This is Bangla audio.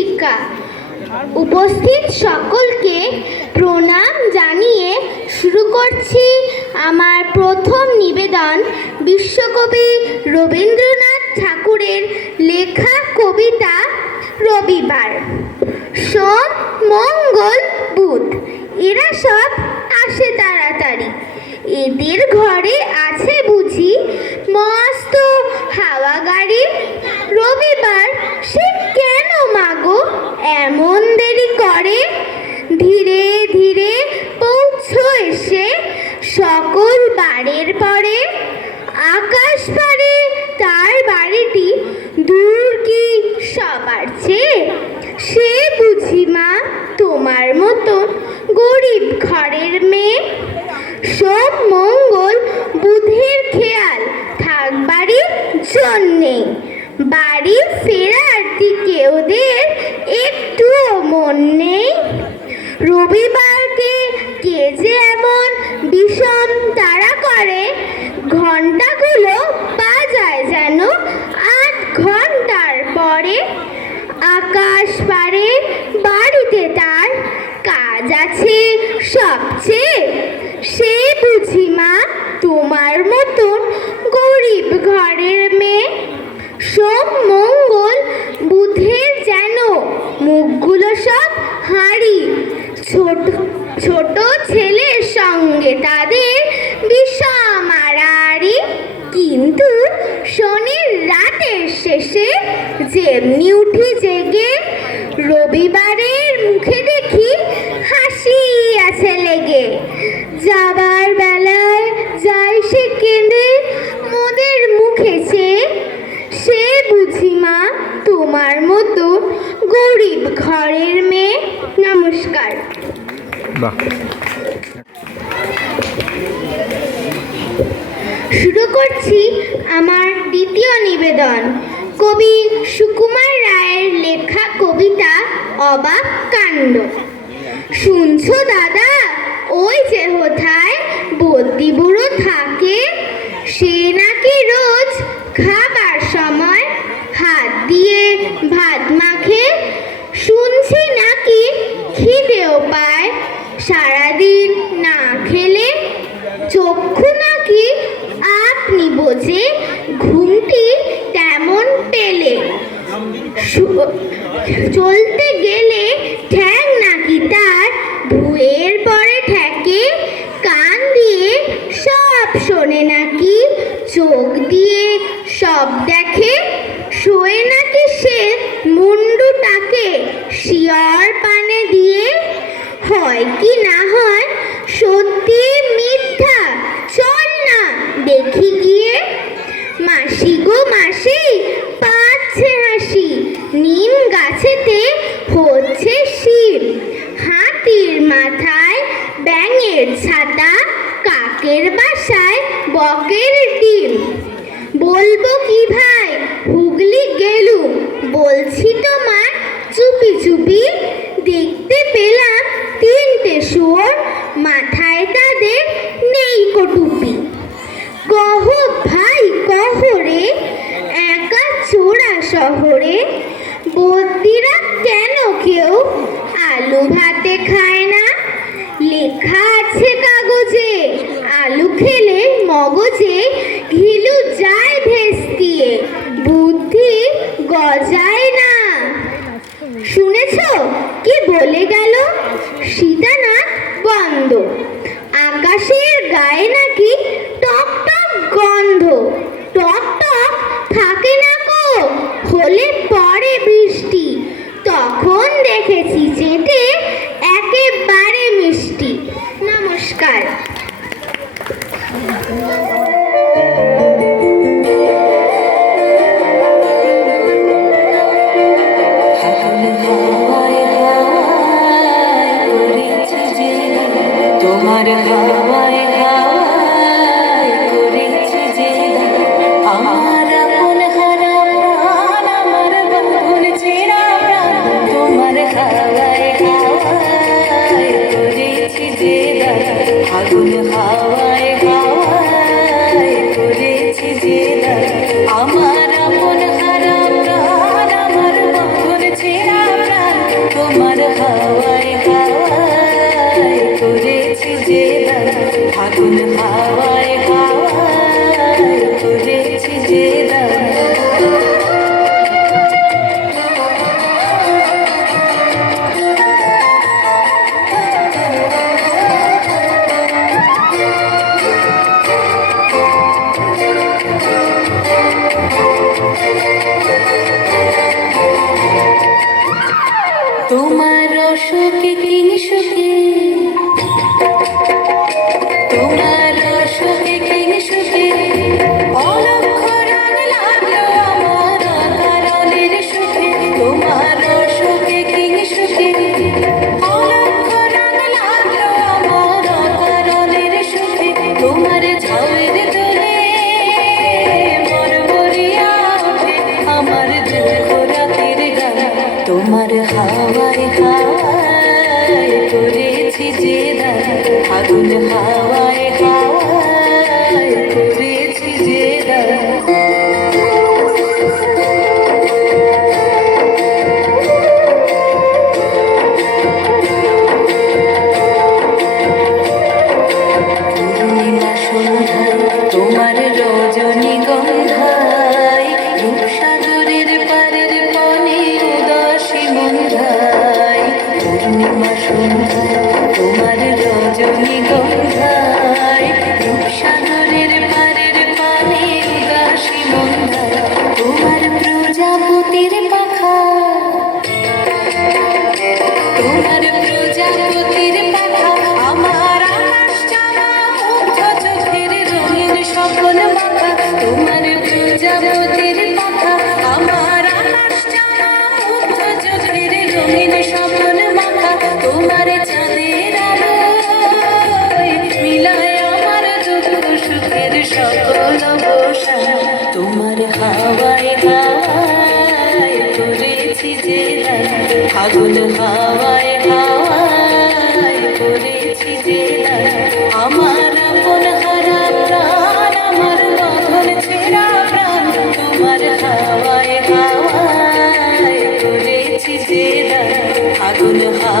শিক্ষা। উপস্থিত সকলকে প্রণাম জানিয়ে শুরু করছি আমার প্রথম নিবেদন বিশ্বকবি রবীন্দ্রনাথ ঠাকুরের লেখা কবিতা রবিবার। সোম, মঙ্গল, বুধ এরা সব আসে তাড়াতাড়ি। এদের ঘরে আছে বুঝি মস্ত হাওয়া গাড়ি। রবিবার সে কেন মাগো এমন দেরি করে? ধীরে ধীরে পৌঁছো এসে সকল বাড়ির পরে। আকাশ পারে তার বাড়িটি দূর কি সবার চেয়ে? সে বুঝি মা তোমার মতো গরিব ঘরের মেয়ে। সোম, মঙ্গল, বুধের খেয়াল থাকবারই জন্যে। বাড়ি ফেরার দিকে ওদের একটুও মন নেই। রবিবারকে কে যে এমন বিষম তাড়া করে, ঘন্টাগুলো বাজায় যেন 8 ঘন্টার পরে। আকাশ পারে বাড়িতে তার কাজ আছে সবচেয়ে। সে বুঝি মা তোমার মতন গরিব ঘরের মেয়ে। সোম, মঙ্গল, বুধের যেন মুখগুলো সব হাঁড়ি। ছোট ছোট ছেলের সঙ্গে তাদের বিষম আড়াআড়ি। কিন্তু শনির রাতের শেষে যেমনি উঠি জেগে, রবিবারের মুখে দেখি হাসি আছে লেগে। যাবার বেলায় যায় সে কেঁদে মোদের মুখে চেয়ে। সে বুঝি মা তোমার মতো গরিব ঘরের মেয়ে। নমস্কার। শুরু করছি আমার দ্বিতীয় নিবেদন কবি সুকুমার রায়ের লেখা কবিতা অবাক কাণ্ড। শুনছো দাদা, ওই যে কোথায় বদ্যি বুড়ো থাকে, সে নাকি রোজ খাবার সময় হাত দিয়ে ভাত মাখে। শুনছি নাকি খিদেও পায় সারাদিন না খেলে। চক্ষু নাকি আপনি বোঝে ঘুমটি তেমন পেলে। চলতে গেলে ঠ্যাং নাকি তার ভুঁয়ের পরে ঠেকে। কান দিয়ে সব শোনে নাকি, চোখ দিয়ে সব দেখে। শোয়ে নাকি সে মুন্ডুটাকে শিয়র পানে দিয়ে। হয় কি না হয় সত্যি মিথ্যা, চল না দেখি গিয়ে। মাসি গো মাসি পাচ্ছে হাসি, নিম গাছেতে হচ্ছে শিম। হাতির মাথায় ব্যাঙের ছাতা, কাকের বাসায় বকের ডিম। বলবো কি ভাই হুগলি গেলুম, বলছি তোমার চুপি চুপি। দেখতে পেলাম 3টে শুয়োর, মাথায় তাদের নেই টুপি। কহ ভাই কহ রে, একা চোরা শহরে বদ্যিরা কেন কেউ আলু ভাতে খায় না? লেখা আছে কাগজে আলু খেলে মগজে ঘিলু যায় ভেস্তিয়ে, বুদ্ধি গজায় না। শুনেছ কি বলে গেল সীতানাথ বন্ধ? আকাশের গায়ে নাকি টক টক গন্ধ। টক টক থাকে না কো, হলে পরে বৃষ্টি। তখন দেখেছি যেতে একেবারে মিষ্টি। নমস্কার। তোমার হাওয়ায় হাওয়ায় করেছি যে আমার আপন হারা প্রাণ, আমার বাঁধন ছেঁড়া প্রাণ। তোমার হাওয়ায় হাওয়ায় করেছি যে আগুন, হাওয়ায় হাওয়ায় করেছি যে আমার আপন হারা প্রাণ, আমার বাঁধন ছেঁড়া প্রাণ। আগুন হাওয়ায় হাওয়ায় করেছি যে দান। তোমার অসুখে কিংসুখে, তোমার অসুখে কিংসুখে অলক্ষ রাগ লাগলো আমার অকারণের সুখে। তোমার অসুখে কিংসুখে অলক্ষ রাগ লাগলো আমার অকারণের সুখে। তোমার ঝাউয়ের দোলে মরমরিয়া ওঠে আমার দুঃখ রাতের গান। তোমার হাওয়ায় হাওয়ায় করেছি যে দান, আগুন হাওয়ায় হাওয়ায় করেছি যে দান। পূর্ণিমা সন্ধ্যায় তোমার রজনীগন্ধায় রূপসাগরের পারের পানে উদাসী মন্ধায়। পূর্ণিমা সন্ধ্যায় তোমার রজনীগন্ধায় রূপসাগরের পারের পানে উদাসী মন্ধায়। তোমার প্রজাপতির পাখা, তোমার প্রজাপতির পাখা আমার আকাশ চাওয়া মুগ্ধ চোখের রঙিন স্বপ্ন মাখা। তোমার প্রজাপতির পাখা আমার আকাশ চাওয়া মুগ্ধ চোখের রঙিন স্বপ্ন মাখা। তোমার চাঁদের আলোয় মিলায় আমার দুঃখ সুখের সকল অবসান। তোমার হাওয়ায় হাওয়ায় করেছি যে দান, আগুন হাওয়ায় হাওয়ায় করেছি যে দান। আমার আপন হারা প্রাণ, আমার বাঁধন ছেঁড়া প্রাণ, তোমার হাওয়ায় হাওয়ায় করেছি যে দান, আগুন হাওয়ায়